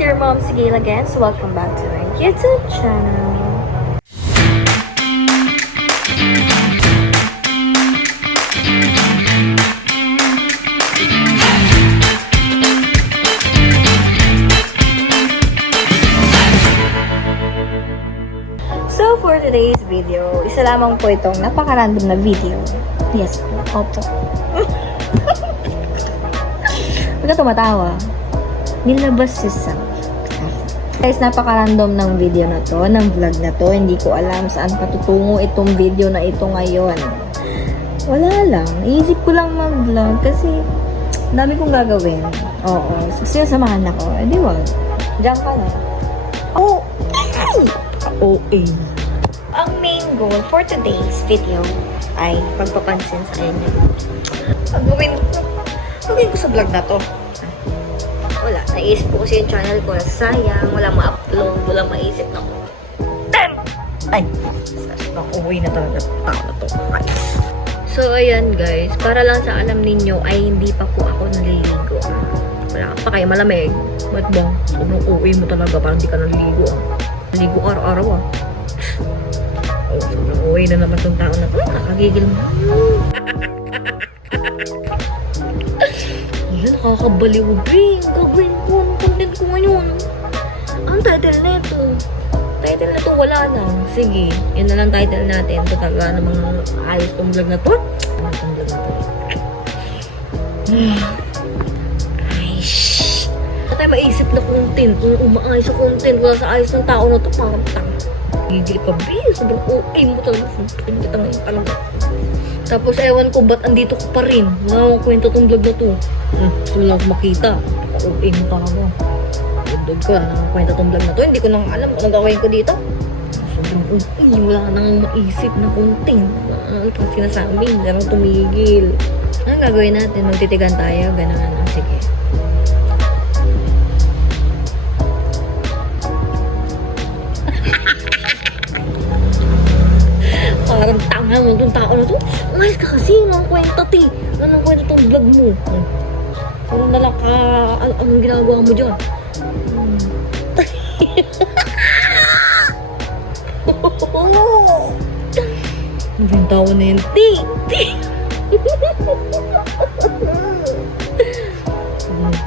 your mom, Sigil again. So welcome back to my YouTube channel. So for today's video, isa lamang po itong napaka-random na video. Yes po, opo. Huwag ka tumatawa. Nilabas si Sam. Guys, napaka-random ng video na to, ng vlog na to. Hindi ko alam saan patutungo itong video na ito ngayon. Wala lang. Iisip ko lang mag-vlog kasi dami kong gagawin. Oo. Gusto yung samahan ako. Eh, di wag. Diyan ka na. Oh! OA. Ang main goal for today's video ay pagpapansin sa inyo. Gagawin ko sa vlog na to. Wala. Naisip ko kasi yung channel ko na sayang. Walang ma-upload. Walang maisip na ko. Damn! Ay! Sasabang uwi na talaga tao na to. Ay. So, ayan guys. Para lang sa alam ninyo ay hindi pa po ako naliligo. Wala pa kayo malamig. Ba't ba? Sobrang uwi mo talaga. Parang di ka naliligo naligo araw-araw Oh, sobrang uwi na naman itong tao na to. Nakagigil mo. Yan, nakakabaliw, Bing. Gagawin ko. Ang content ko ngayon. Ang title na ito. Title na ito, wala na. Sige, yun na lang title natin. Ito talaga namang ayos itong vlog na to. Ano itong vlog na to? Ay, shhh. Wala tayo maisip na content. Kung umaayos sa content, wala sa ayos ng tao na to. Parang tanga. Gigil ka, Bing. Sobrang okay mo talaga. Sobrang ngayon talaga. Tapos ewan ko ba't andito ko pa rin. Wala akong kwento tong vlog na to. Gusto lang ako makita. Okay mo talaga. Vlog ka. Kwento tong vlog na to. Hindi ko nang alam kung anong gawin ko dito. Sobrang okay. Wala nang maisip na content. Wala nang sinasabi. Wala nang tumigil. Anong gagawin natin? Magtitigan tayo. Ganun. Sige. Parang tanga mo itong tao na to. Umayos ka kasi. Anong kwento, ti? Anong kwento itong vlog mo? Ano na lang ka... Anong ginagawa mo dyan? Ang tao na yun, ti! Ti!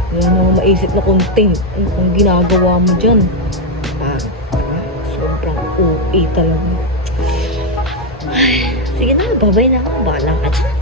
Wala naman maisip na content. Ang ginagawa mo dyan. Sobrang OA talaga. Sige na, babay na ako. Bahala ka dyan.